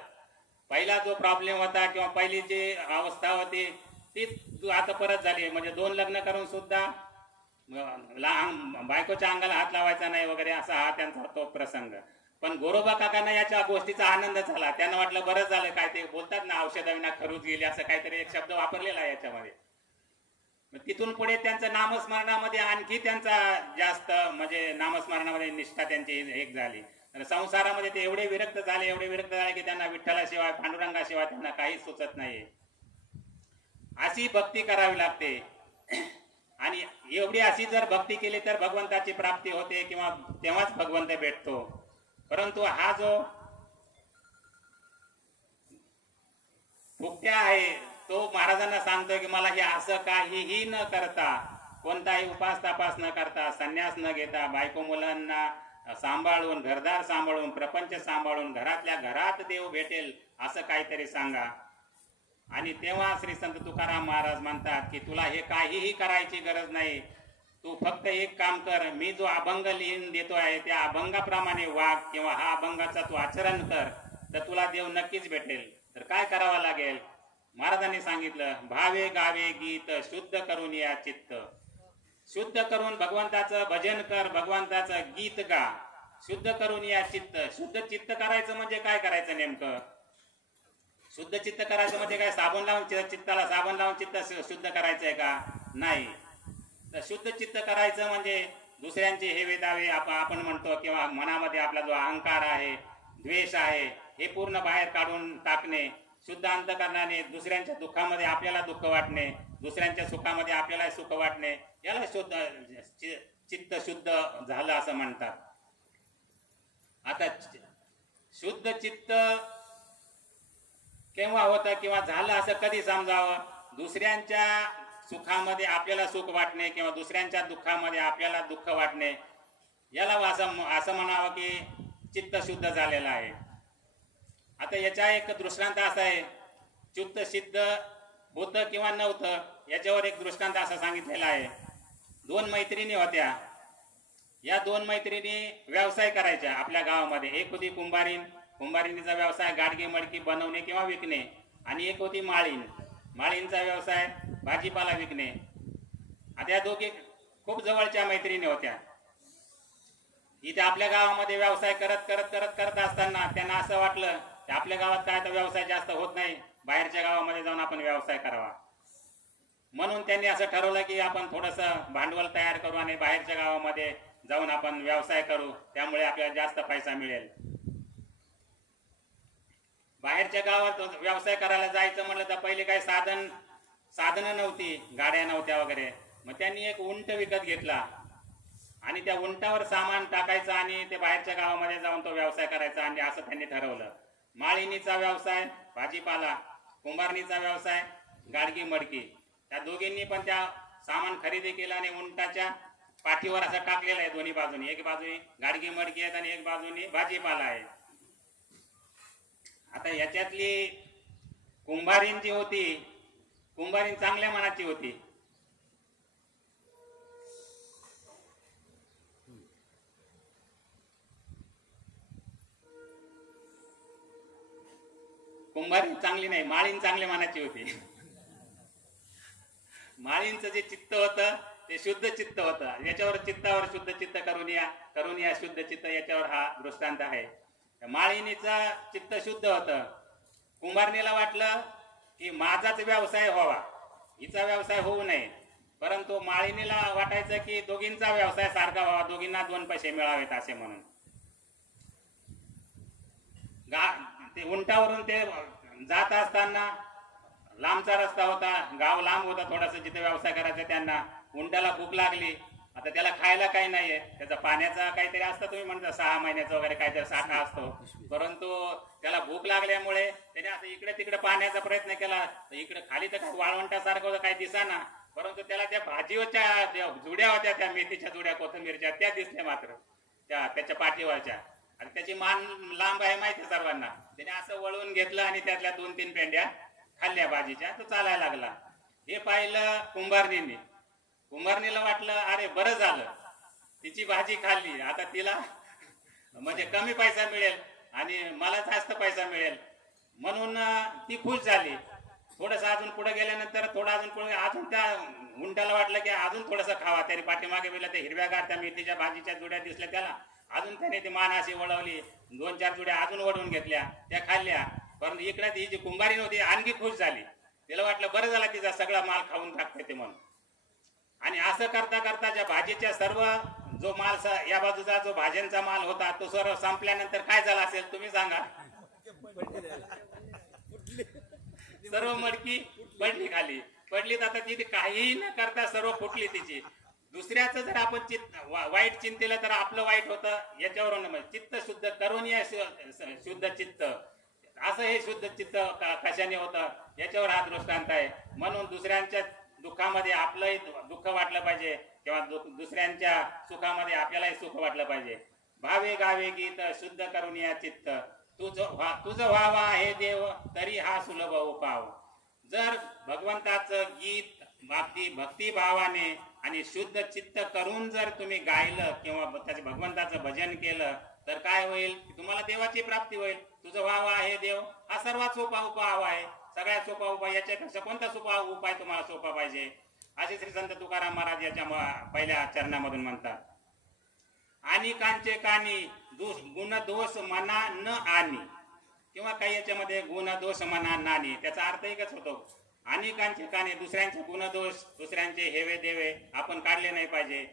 पहिला जो प्रॉब्लेम होता किंवा पहिली जी अवस्था होती ती आता परत झाली. म्हणजे 2 लग्न करून सुद्धा लहान बायकोच्या अंगाला हात लावायचा नाही वगैरे असा हा त्यांचा तो प्रसंग. पण गोरोबा काकांना याच्या गोष्टीचा आनंद झाला. त्यांना वाटलं बरं झालं, काय ते बोलतात ना औषधाविना खरूच गेली, असं काहीतरी एक शब्द वापरलेला आहे याच्यामध्ये. तिथून पुढे त्यांचं नामस्मरणामध्ये आणखी त्यांचा जास्त म्हणजे नामस्मरणामध्ये निष्ठा त्यांची एक झाली. संसारामध्ये ते एवढे विरक्त झाले की त्यांना विठ्ठलाशिवाय पांडुरंगाशिवाय त्यांना काहीच सुचत नाही. अशी भक्ती करावी लागते. आणि एवढी अशी जर भक्ती केली तर भगवंताची प्राप्ती होते किंवा तेव्हाच भगवंत भेटतो. परंतु हा जो फुकट्या आहे तो महाराजांना सांगतोय की मला हे असं काहीही न करता, कोणताही उपास तापास न करता, संन्यास न घेता, बायको मुलांना सांभाळून, घरदार सांभाळून, प्रपंच सांभाळून, घरातल्या घरात देव भेटेल असं काहीतरी सांगा. आणि तेव्हा श्री संत तुकाराम महाराज म्हणतात की तुला हे काहीही करायची गरज नाही, तू फक्त एक काम कर, मी जो अभंग लिहून देतो आहे त्या अभंगाप्रमाणे वाग किंवा हा अभंगाचा तू आचरण कर, तर तुला देव नक्कीच भेटेल. तर काय करावं लागेल? महाराजांनी सांगितलं, भावे गावे गीत शुद्ध करून या चित्त. शुद्ध करून भगवंताचं भजन कर, भगवंताचं गीत गा, शुद्ध करून या चित्त. शुद्ध चित्त करायचं म्हणजे काय करायचं नेमकं? शुद्ध चित्त करायचं म्हणजे काय साबण लावून चित्ताला साबण लावून चित्त शुद्ध करायचंय का? नाही. तर शुद्ध चित्त करायचं म्हणजे दुसऱ्यांचे हेवे दावे आपण म्हणतो किंवा मनामध्ये आपला जो अहंकार आहे, द्वेष आहे, हे पूर्ण बाहेर काढून टाकणे. शुद्ध अंतकरणाने दुसऱ्यांच्या दुःखामध्ये आपल्याला दुःख वाटणे, दुसऱ्यांच्या सुखामध्ये आपल्याला सुख वाटणे, याला चित्त शुद्ध झालं असं म्हणतात. आता शुद्ध चित्त केव्हा होतं किंवा झालं असं कधी समजावं? दुसऱ्यांच्या सुखामध्ये आपल्याला सुख वाटणे किंवा दुसऱ्यांच्या दुःखामध्ये आपल्याला दुःख वाटणे, याला असं म्हणावं की चित्त शुद्ध झालेलं आहे. आता याचा एक दृष्टांत असा आहे, चित्त शुद्ध होतं किंवा नव्हतं याच्यावर एक दृष्टांत असा सांगितलेला आहे. 2 मैत्रिणी होत्या. या 2 मैत्रिणी व्यवसाय करायच्या आपल्या गावामध्ये. एक होती कुंभारिणीचा व्यवसाय गाडगे मडकी बनवणे किंवा विकणे, आणि एक होती माळींचा व्यवसाय भाजीपाला विकणे. आता या दोघी खूप जवळच्या मैत्रिणी होत्या. इथे आपल्या गावामध्ये व्यवसाय करत असताना त्यांना असं वाटलं की आपल्या गावात काय तर व्यवसाय जास्त होत नाही, बाहेरच्या गावामध्ये जाऊन आपण व्यवसाय करावा. म्हणून त्यांनी असं ठरवलं की आपण थोडंसं भांडवल तयार करू आणि बाहेरच्या गावामध्ये जाऊन आपण व्यवसाय करू, त्यामुळे आपल्याला जास्त पैसा मिळेल. बाहेरच्या गावात व्यवसाय करायला जायचं म्हटलं तर पहिले काही साधनं नव्हती, गाड्या नव्हत्या वगैरे. मग त्यांनी एक उंट विकत घेतला आणि त्या उंटावर सामान टाकायचं आणि ते बाहेरच्या गावामध्ये जाऊन तो व्यवसाय करायचा, आणि असं त्यांनी ठरवलं. माळिनीचा व्यवसाय भाजीपाला, कुंभारणीचा व्यवसाय गाडगी मडकी. त्या दोघींनी पण त्या सामान खरेदी केलं आणि उंटाच्या पाठीवर असं टाकलेलं आहे दोन्ही बाजूनी. एक बाजूनी गाडगी मडकी आहेत आणि एक बाजूनी भाजीपाला आहे. आता याच्यातली कुंभारीण जी होती, कुंभारीण चांगल्या मनाची होती. कुंभारीण चांगली नाही, माळीन चांगल्या मनाची होती. माळींचं जे चित्त होतं ते शुद्ध चित्त होतं. याच्यावर चित्तावर शुद्ध चित्त करून या शुद्ध चित्त, याच्यावर हा दृष्टांत आहे. माळिनीचं चित्त शुद्ध होतं. कुंभारणीला वाटलं की माझाच व्यवसाय व्हावा, हिचा व्यवसाय होऊ नये. परंतु माळिनीला वाटायचं की दोघींचा व्यवसाय सारखा व्हावा, दोघींना 2 पैसे मिळावेत असे म्हणून. ते उंटावरून ते जात असताना लांबचा रस्ता होता, गाव लांब होता थोडासा जिथे व्यवसाय करायचा त्यांना. उंटाला भूक लागली. आता त्याला खायला काही नाहीये, त्याचा पाण्याचा काहीतरी असतं, तुम्ही म्हणता 6 महिन्याचा वगैरे काहीतरी साठा असतो. परंतु त्याला भूक लागल्यामुळे त्याने असं इकडे तिकडे पाहण्याचा प्रयत्न केला. इकडे खाली तर काही वाळवंटासारखं होतं, काही दिसाना. परंतु त्याला त्या भाजीवरच्या जुड्या होत्या, त्या मेथीच्या जुड्या, कोथिंबीरच्या, त्या दिसल्या मात्र त्याच्या पाठीवरच्या. आणि त्याची मान लांब आहे माहिती सर्वांना. त्याने असं वळवून घेतलं आणि त्यातल्या 2-3 पेंड्या खाल्ल्या भाजीच्या, तो चालायला लागला. हे पाहिलं कुंभारणीला वाटलं अरे बरं झालं, तिची भाजी खाल्ली, आता तिला म्हणजे कमी पैसा मिळेल आणि मला जास्त पैसा मिळेल, म्हणून ती खुश झाली. थोडंसं अजून पुढे गेल्यानंतर अजून त्या उंटाला वाटलं की अजून थोडंसं खावा. त्याने पाठीमागे गेला, ते हिरव्यागार त्या मेथीच्या भाजीच्या जुड्या दिसल्या त्याला. अजून त्याने ती मान अशी वळवली, 2-4 जुड्या अजून वळवून घेतल्या, त्या खाल्ल्या. परंतु इकडे ती जी कुंभारीण होती आणखी खुश झाली. तिला वाटलं बरं झालं तिचा सगळा माल खाऊन टाकते ते म्हणून. आणि असं करता करता ज्या भाजीच्या सर्व जो माल या बाजूचा जो भाज्यांचा माल होता तो सर्व संपल्यानंतर काय झाला असेल तुम्ही सांगा. सर्व मडकी पडली खाली. पडली तर आता तिथे काहीही न करता सर्व फुटली तिची. दुसऱ्याचं जर आपण वाईट चिंतेलं तर आपलं वाईट होतं. याच्यावरून चित्त शुद्ध करून या शुद्ध चित्त, असं हे शुद्ध चित्त कशाने होतं याच्यावर हा दृष्टांत आहे. म्हणून दुसऱ्यांच्या दुःखामध्ये आपलंही दुःख वाटलं पाहिजे किंवा दुसऱ्यांच्या सुखामध्ये आपल्यालाही सुख वाटलं पाहिजे. भावे गावे गीत शुद्ध करून या चित्त, तुझं व्हावा हे देव तरी हा सुलभ उपाव. जर भगवंताचं गीत भक्ती भावाने आणि शुद्ध चित्त करून जर तुम्ही गायलं किंवा त्याच्या भगवंताचं भजन केलं तर काय होईल, तुम्हाला देवाची प्राप्ती होईल. तुझं व्हावा हे देव हा सर्वात सोपा उपाय आहे, सगळ्यात सोपा उपाय. याच्यापेक्षा कोणता सोपा उपाय तुम्हाला सोपा पाहिजे असे श्री संत तुकाराम महाराज याच्या पहिल्या चरणामधून म्हणतात. आणि कांचे कानी गुण दोष मना न आनी, किंवा काही याच्यामध्ये गुण दोष मना नानी, त्याचा अर्थ एकच होतो. अनेकांचे काने, दुसऱ्यांचे गुणदोष, दुसऱ्यांचे हेवे देवे आपण काढले नाही पाहिजे.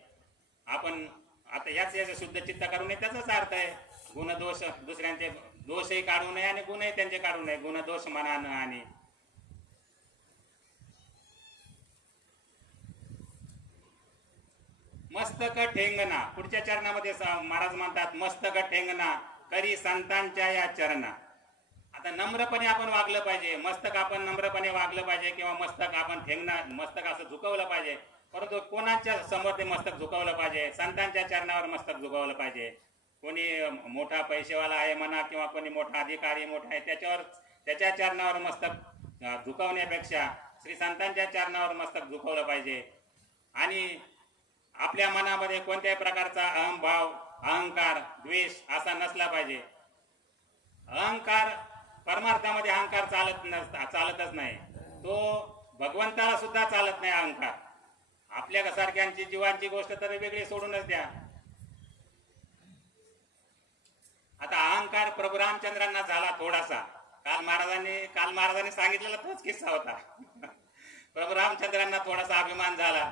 आपण आता याच शुद्ध चित्त करू नये, त्याचाच अर्थ आहे. गुणदोष, दुसऱ्यांचे दोषही काढू नये आणि गुणही त्यांचे काढू नये. गुणदोष मना न आणि मस्तक ठेंगणा. पुढच्या चरणामध्ये महाराज म्हणतात मस्तक ठेंगणा करी संतांच्या या चरणा. आता नम्रपणे आपण वागलं पाहिजे. मस्तक आपण नम्रपणे वागलं पाहिजे किंवा मस्तक आपण ठेंगणा, मस्तक असं झुकवलं पाहिजे. परंतु कोणाच्या समोर ते मस्तक झुकवलं पाहिजे? संतांच्या चरणावर मस्तक झुकवलं पाहिजे. कोणी मोठा पैसेवाला आहे म्हणा किंवा कोणी मोठा अधिकारी मोठा आहे त्याच्यावर त्याच्या चरणावर मस्तक झुकवण्यापेक्षा श्री संतांच्या चरणावर मस्तक झुकवलं पाहिजे. आणि आपल्या मनामध्ये कोणत्याही प्रकारचा अहंभाव, अहंकार, द्वेष असा नसला पाहिजे. अहंकार परमार्थामध्ये अहंकार चालतच नाही. तो भगवंताला सुद्धा चालत नाही अहंकार. आपल्या सारख्यांची जीवांची गोष्ट तर वेगळी सोडूनच द्या. आता अहंकार प्रभू रामचंद्रांना झाला थोडासा. काल महाराजांनी सांगितलेला तोच किस्सा होता. प्रभू रामचंद्रांना थोडासा अभिमान झाला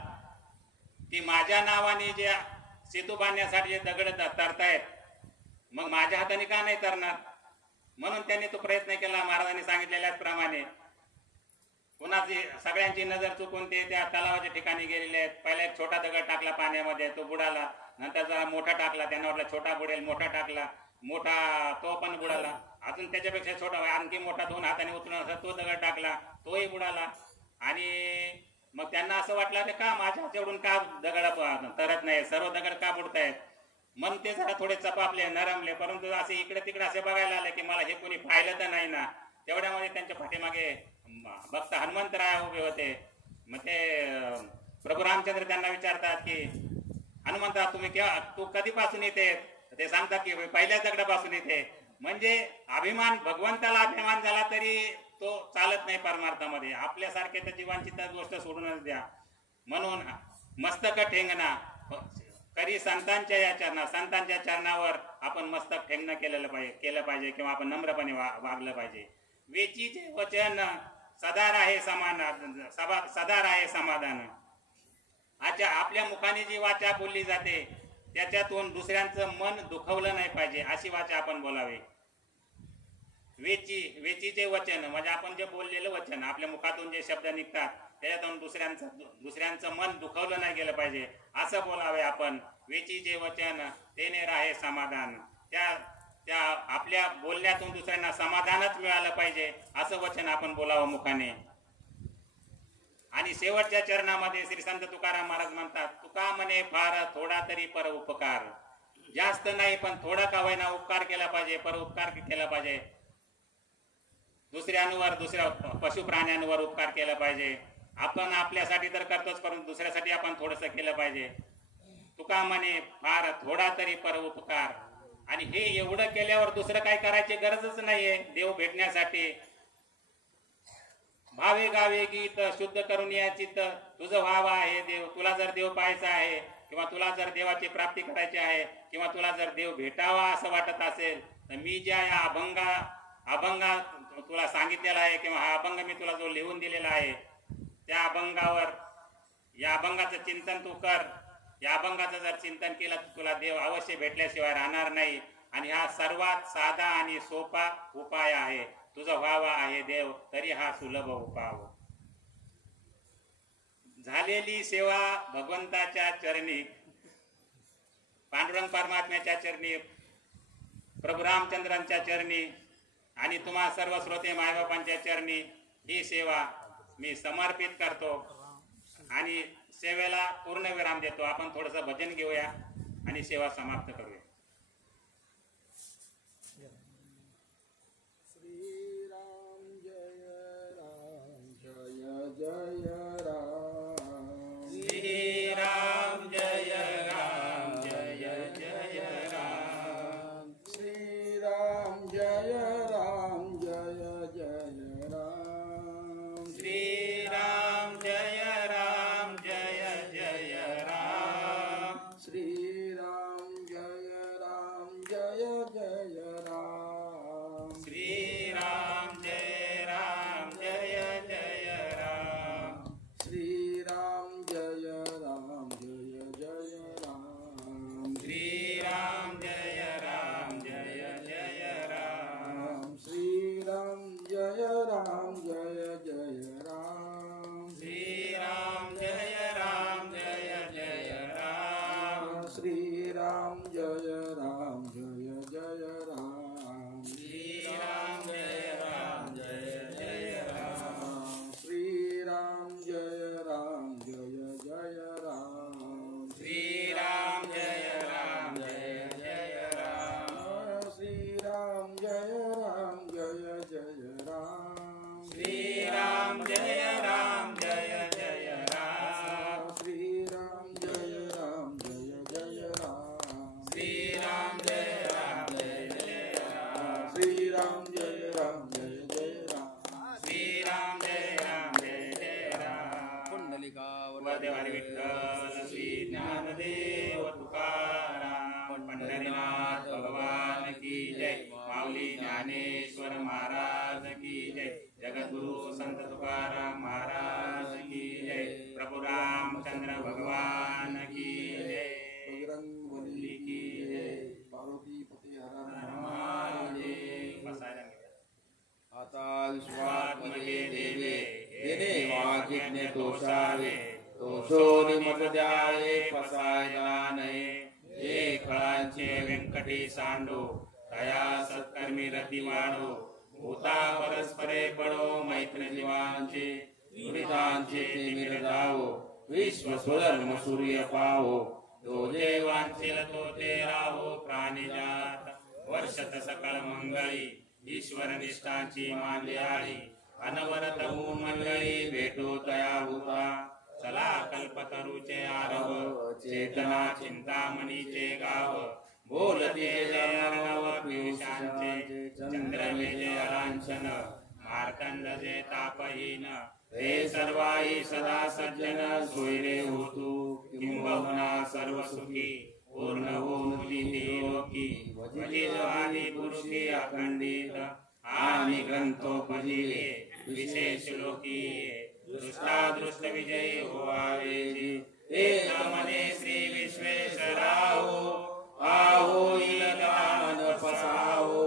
की माझ्या नावाने जे सेतू बांधण्यासाठी जे दगड तरतायत मग माझ्या हाताने का नाही तरणार. म्हणून त्यांनी तो प्रयत्न केला महाराजांनी सांगितलेल्याच प्रमाणे. कुणाची सगळ्यांची नजर चुकून ते त्या तलावाच्या ठिकाणी गेलेले आहेत. पहिला एक छोटा दगड टाकला पाण्यामध्ये, तो बुडाला. नंतर जरा मोठा टाकला, त्यांना वाटलं छोटा बुडेल, मोठा टाकला, मोठा तो पण बुडाला. अजून त्याच्यापेक्षा छोटा आणखी मोठा 2 हाताने उचलून तो दगड टाकला, तोही बुडाला. आणि मग त्यांना असं वाटलं की का माझ्या हातावरून का दगड तरत नाही, सर्व दगड का बुडतायत. म्हणून ते जरा थोडे चपापले, नरमले. परंतु असे इकडे तिकडे असे बघायला आले की मला हे कोणी पाहिलं तर नाही ना. तेवढ्यामध्ये त्यांच्या पाठीमागे भक्त हनुमंतराय उभे होते. मग ते प्रभू रामचंद्र त्यांना विचारतात की हनुमंता तू कधीपासून येते? ते सांगतात की पहिल्याच दगडापासून येते. म्हणजे अभिमान, भगवंताला अभिमान झाला तरी तो चालत नाही परमार्थामध्ये. आपल्यासारखे तर जीवांची तर गोष्ट सोडूनच द्या. म्हणून मस्तक ठेंगणा करी संतांच्या चरणावर आपण मस्तक ठेंगणं केलं पाहिजे किंवा आपण नम्रपणे वागलं पाहिजे. वेचीचे वचन सदा राहे समाधान. अच्छा, आपल्या मुखाने जी वाचा बोलली जाते त्याच्यातून दुसऱ्यांचं मन दुखवलं नाही पाहिजे अशी वाचा आपण बोलावी. वेचीचे वचन म्हणजे आपण जे बोललेलं वचन, आपल्या मुखातून जे शब्द निघतात त्याच्यातून दुसऱ्यांचं मन दुखवलं नाही गेलं पाहिजे असं बोलावे आपण. वेचीचे वचन तेने राहे समाधान. त्या आपल्या बोलण्यातून दुसऱ्यांना समाधानच मिळालं पाहिजे असं वचन आपण बोलावं मुखाने. आणि शेवटच्या चरणामध्ये श्री संत तुकाराम महाराज म्हणतात, तुका म्हणे फार थोडा तरी पर उपकार. जास्त नाही पण थोडा का होईना उपकार केला पाहिजे, पर उपकार केला पाहिजे. दुसऱ्या पशु प्राण्यांवर उपकार केला पाहिजे. आपण आपल्यासाठी तर करतोच, परंतु दुसऱ्यासाठी आपण थोडंसं केलं पाहिजे. तुका म्हणे फार थोडा तरी पर उपकार. आणि हे एवढं केल्यावर दुसरं काय करायची गरजच नाहीये देव भेटण्यासाठी. भावे गावे गीत शुद्ध करून या चित्त तुझं व्हावा आहे देव. तुला जर देव पाहायचा आहे किंवा तुला जर देवाची प्राप्ती करायची आहे किंवा तुला जर देव भेटावा असं वाटत असेल तर मी ज्या या अभंगा तुला सांगितलेला आहे किंवा हा अभंग मी तुला जो लिहून दिलेला आहे त्या अभंगावर, या अभंगाचं चिंतन तू कर. या अभंगाचं जर चिंतन केलं तर तुला देव अवश्य भेटल्याशिवाय राहणार नाही. आणि हा सर्वात साधा आणि सोपा उपाय आहे. तुझं व्हावा आहे देव तरी हा सुलभ उपाव. झालेली सेवा भगवंताच्या चरणी, पांडुरंग परमात्म्याच्या चरणी, प्रभू रामचंद्रांच्या चरणी आणि तुम्हा सर्व श्रोते मायबापांच्या चरणी ही सेवा मी समर्पित करतो आणि सेवेला पूर्ण विराम देतो. आपण थोडंसं भजन घेऊया आणि सेवा समाप्त करूया. यज्ञ तोषावे तोषोनी मत द्यावे फसायला नये जे खळांचे व्यंकटी सांडो तया सत्कर्मी रती वाढो भूता परस्परे पडो मैत्र जीवांचे दुरितांचे तिमिर जावो विश्व स्वधर्म सूर्य पावो जो जे वांछेल तो ते राहो प्राणिजात वर्षत सकळ मंगळी ईश्वर निष्ठांची मांदियाळी अनवरत होऊन मंडळी भेटो तया भूता चला कल्पतरूचे आरव चेतना चिंतामणीचे गाव बोलते जय पियुषांचे चंद्रमेजे अलांछन मार्तंड जे तापहीन हे सर्वाई सदा सज्जन सोयरे होतू किंबहुना सर्व सुखी पूर्ण होऊनी लोकी वजिज आदि पुरुषी अखंडित आणि ग्रंथोपजीवे विशेष लोकी दृष्टादृष्ट विजयी होवावे एक मने श्री विश्वेश्वराहो आहो इलदान पसाहो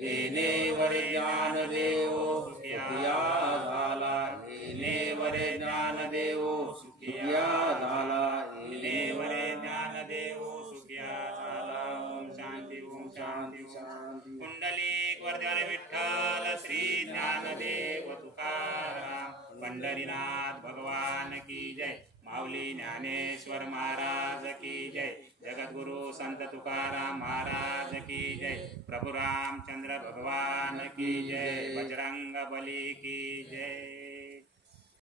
येने वरे ज्ञान देवो सुखिया झाला येने वरे ज्ञान देवो सुखिया झाला येने वरे ज्ञान देवो सुखिया झाला ओम शांती ओम शांती शांती कुंडलिक वर्धमान विठ्ठल श्री ज्ञानदेव तुकाराम पंढरीनाथ भगवान की जय माऊली ज्ञानेश्वर महाराज की जय जगद्गुरु संत तुकाराम महाराज की जय प्रभु रामचंद्र भगवान की जय बजरंग बली की जय।